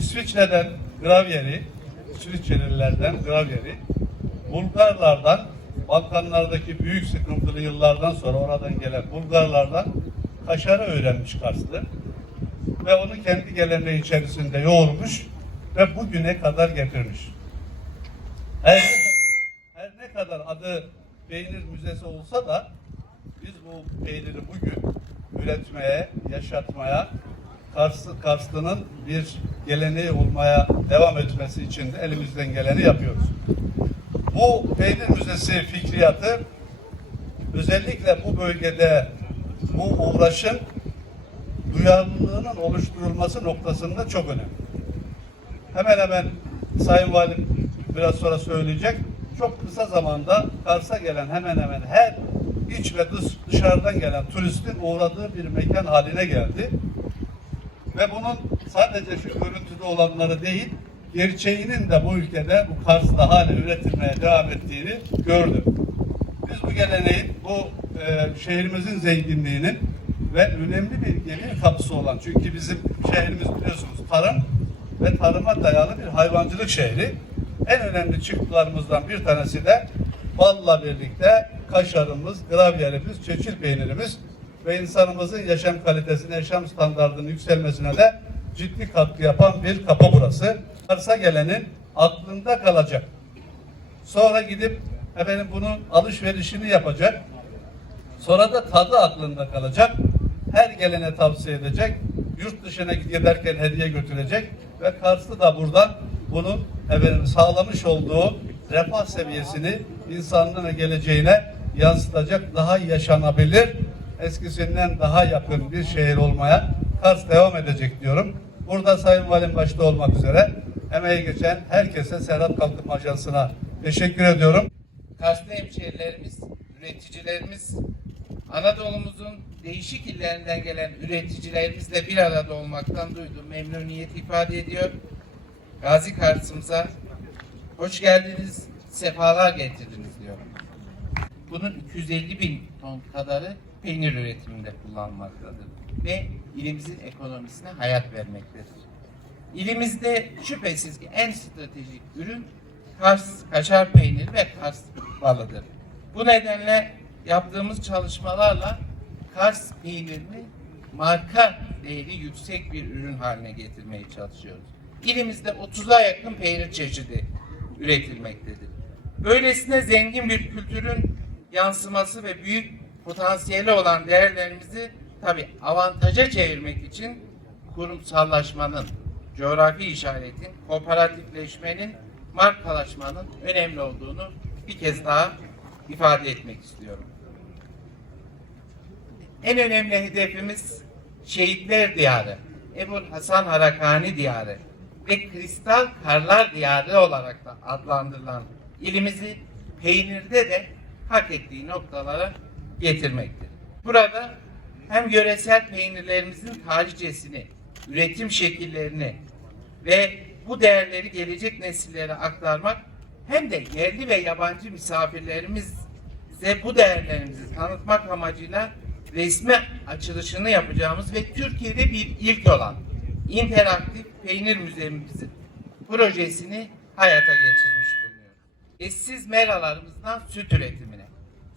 İsviçre'den gravyeri, İsviçrelilerden gravyeri, Bulgarlardan, Balkanlardaki büyük sıkıntılı yıllardan sonra oradan gelen Bulgarlardan kaşarı öğrenmiş Karslı. Ve onu kendi geleneği içerisinde yoğurmuş ve bugüne kadar getirmiş. Her, her ne kadar adı peynir müzesi olsa da biz bu peyniri bugün üretmeye, yaşatmaya, Karslı, Karslı'nın bir geleneği olmaya devam etmesi için de elimizden geleni yapıyoruz. Bu peynir müzesi fikriyatı özellikle bu bölgede bu uğraşın duyarlılığının oluşturulması noktasında çok önemli. Hemen hemen Sayın Valim biraz sonra söyleyecek. Çok kısa zamanda Kars'a gelen hemen hemen her iç ve dış, dışarıdan gelen turistin uğradığı bir mekan haline geldi. Ve bunun sadece şu görüntüde olanları değil, gerçeğinin de bu ülkede, bu Kars'ta hala üretilmeye devam ettiğini gördüm. Biz bu geleneğin, bu e, şehrimizin zenginliğinin ve önemli bir gelir kapısı olan, çünkü bizim şehrimiz biliyorsunuz tarım ve tarıma dayalı bir hayvancılık şehri. En önemli çıktılarımızdan bir tanesi de balla birlikte kaşarımız, gravyerimiz, çeçil peynirimiz ve insanımızın yaşam kalitesine, yaşam standartının yükselmesine de ciddi katkı yapan bir kapı burası. Kars'a gelenin aklında kalacak. Sonra gidip efendim bunun alışverişini yapacak. Sonra da tadı aklında kalacak. Her gelene tavsiye edecek. Yurt dışına giderken hediye götürecek ve Karslı da buradan bunun efendim sağlamış olduğu refah seviyesini insanlığın ve geleceğine yansıtacak daha yaşanabilir, eskisinden daha yakın bir şehir olmaya Kars devam edecek diyorum. Burada Sayın Valim başta olmak üzere emeği geçen herkese Serhat Kalkınma Ajansı'na teşekkür ediyorum. Karslı hemşehrilerimiz, üreticilerimiz, Anadolu'muzun değişik illerinden gelen üreticilerimizle bir arada olmaktan duyduğum memnuniyet ifade ediyor. Gazi Kars'ımıza hoş geldiniz, sefalar getirdiniz diyorum. Bunun 250 bin ton kadarı peynir üretiminde kullanılmaktadır ve ilimizin ekonomisine hayat vermektedir. İlimizde şüphesiz ki en stratejik ürün Kars kaşar peyniri ve Kars balıdır. Bu nedenle yaptığımız çalışmalarla Kars peynirini marka değeri yüksek bir ürün haline getirmeye çalışıyoruz. İlimizde 30'a yakın peynir çeşidi üretilmektedir. Böylesine zengin bir kültürün yansıması ve büyük potansiyeli olan değerlerimizi tabi avantaja çevirmek için kurumsallaşmanın, coğrafi işaretin, kooperatifleşmenin, markalaşmanın önemli olduğunu bir kez daha ifade etmek istiyorum. En önemli hedefimiz Şehitler Diyarı, Ebu Hasan Harakani Diyarı ve Kristal Karlar Diyarı olarak da adlandırılan ilimizi peynirde de hak ettiği noktalara getirmektir. Burada hem yöresel peynirlerimizin tarihçesini, üretim şekillerini ve bu değerleri gelecek nesillere aktarmak hem de yerli ve yabancı misafirlerimize bu değerlerimizi tanıtmak amacıyla resmi açılışını yapacağımız ve Türkiye'de bir ilk olan interaktif peynir müzemizin projesini hayata geçirmiş bulunuyoruz. Eşsiz meralarımızdan süt üretimine,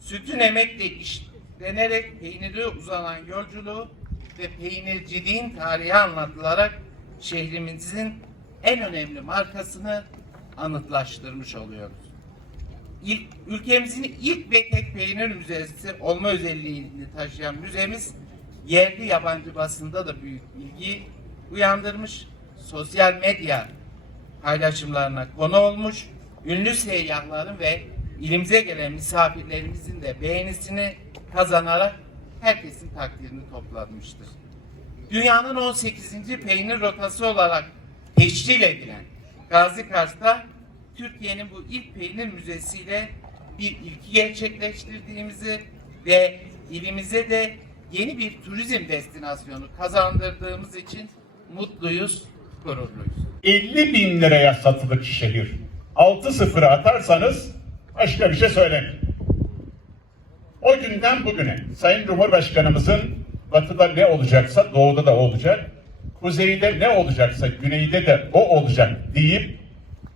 sütün emekle işlenerek peyniri uzanan yolculuğu ve peynirciliğin tarihi anlatılarak şehrimizin en önemli markasını anıtlaştırmış oluyoruz. İlk, ülkemizin ilk ve tek peynir müzesi olma özelliğini taşıyan müzemiz yerli yabancı basında da büyük ilgi uyandırmış. Sosyal medya paylaşımlarına konu olmuş. Ünlü seyyahların ve ilimize gelen misafirlerimizin de beğenisini kazanarak herkesin takdirini toplamıştır. Dünyanın 18. peynir rotası olarak teşkil edilen Gazi Kars'ta Türkiye'nin bu ilk peynir müzesiyle bir ilki gerçekleştirdiğimizi ve ilimize de yeni bir turizm destinasyonu kazandırdığımız için mutluyuz, gururluyuz. 50 bin liraya satılık şehir. 6 sıfırı atarsanız başka bir şey söylemeyin. O günden bugüne Sayın Cumhurbaşkanımızın batıda ne olacaksa doğuda da olacak kuzeyde ne olacaksa güneyde de o olacak deyip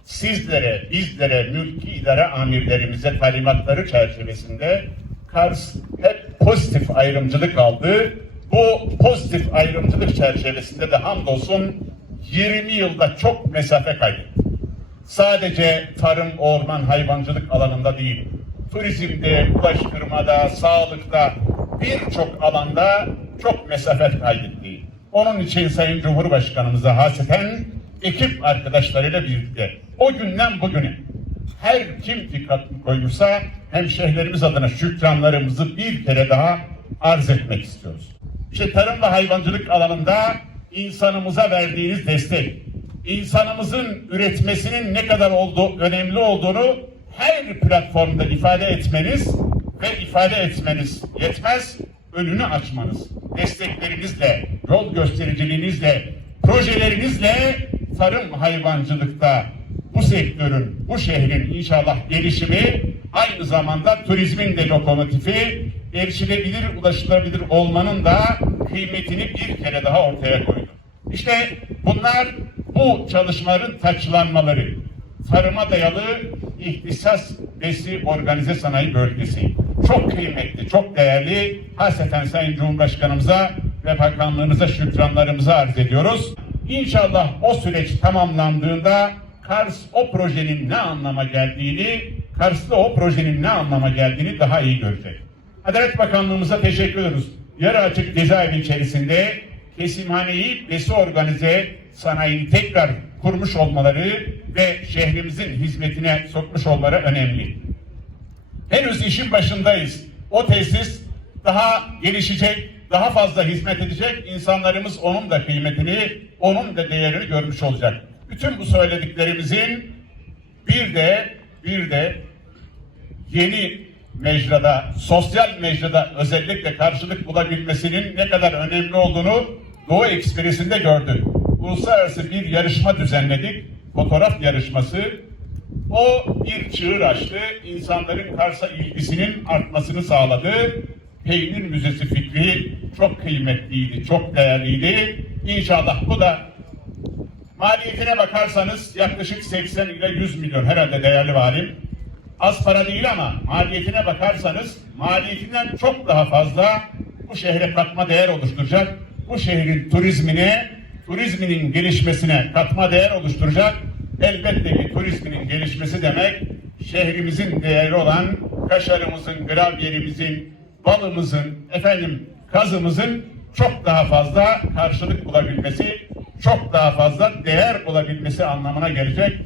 sizlere, bizlere, mülki idare amirlerimize talimatları çerçevesinde Kars hep pozitif ayrımcılık aldı. Bu pozitif ayrımcılık çerçevesinde de hamdolsun 20 yılda çok mesafe kaydetti. Sadece tarım, orman, hayvancılık alanında değil, turizmde, ulaştırmada, sağlıkta birçok alanda çok mesafe kaydetti. Onun için Sayın Cumhurbaşkanımıza haseten ekip arkadaşlarıyla birlikte o günden bugüne her kim ki katkı koymuşsa hemşehrilerimiz adına şükranlarımızı bir kere daha arz etmek istiyoruz. İşte tarım ve hayvancılık alanında insanımıza verdiğiniz destek, insanımızın üretmesinin ne kadar olduğu, önemli olduğunu her platformda ifade etmeniz ve ifade etmeniz yetmez, önünü açmanız, desteklerinizle, yol göstericiliğinizle, projelerinizle tarım hayvancılıkta bu sektörün, bu şehrin inşallah gelişimi aynı zamanda turizmin de lokomotifi, erişilebilir, ulaşılabilir olmanın da kıymetini bir kere daha ortaya koydu. İşte bunlar bu çalışmaların taçlanmaları. Tarıma dayalı ihtisas besi organize sanayi bölgesi. Çok kıymetli, çok değerli. Hasreten Sayın Cumhurbaşkanımıza ve bakanlığınıza şükranlarımızı arz ediyoruz. İnşallah o süreç tamamlandığında Kars o projenin ne anlama geldiğini, Kars'ta o projenin ne anlama geldiğini daha iyi görecek. Adalet Bakanlığımıza teşekkür ediyoruz. Yarı açık cezaevi içerisinde kesimhaneyi besi organize sanayini tekrar kurmuş olmaları ve şehrimizin hizmetine sokmuş olmaları önemli. Henüz işin başındayız. O tesis daha gelişecek, daha fazla hizmet edecek. İnsanlarımız onun da kıymetini, onun da değerini görmüş olacak. Bütün bu söylediklerimizin bir de bir de yeni mecrada, sosyal mecrada özellikle karşılık bulabilmesinin ne kadar önemli olduğunu Doğu Ekspresi'nde gördük. Uluslararası bir yarışma düzenledik, fotoğraf yarışması. O bir çığır açtı, insanların Kars'a ilgisinin artmasını sağladı. Peynir Müzesi fikri çok kıymetliydi, çok değerliydi. İnşallah bu da Maliyetine bakarsanız yaklaşık 80 ile 100 milyon herhalde değerli valim. Az para değil ama maliyetine bakarsanız maliyetinden çok daha fazla bu şehre katma değer oluşturacak. Bu şehrin turizmine, turizminin gelişmesine katma değer oluşturacak. Elbette ki turizminin gelişmesi demek şehrimizin değeri olan kaşarımızın, gravyerimizin, balımızın, efendim kazımızın çok daha fazla karşılık bulabilmesi, çok daha fazla değer bulabilmesi anlamına gelecek.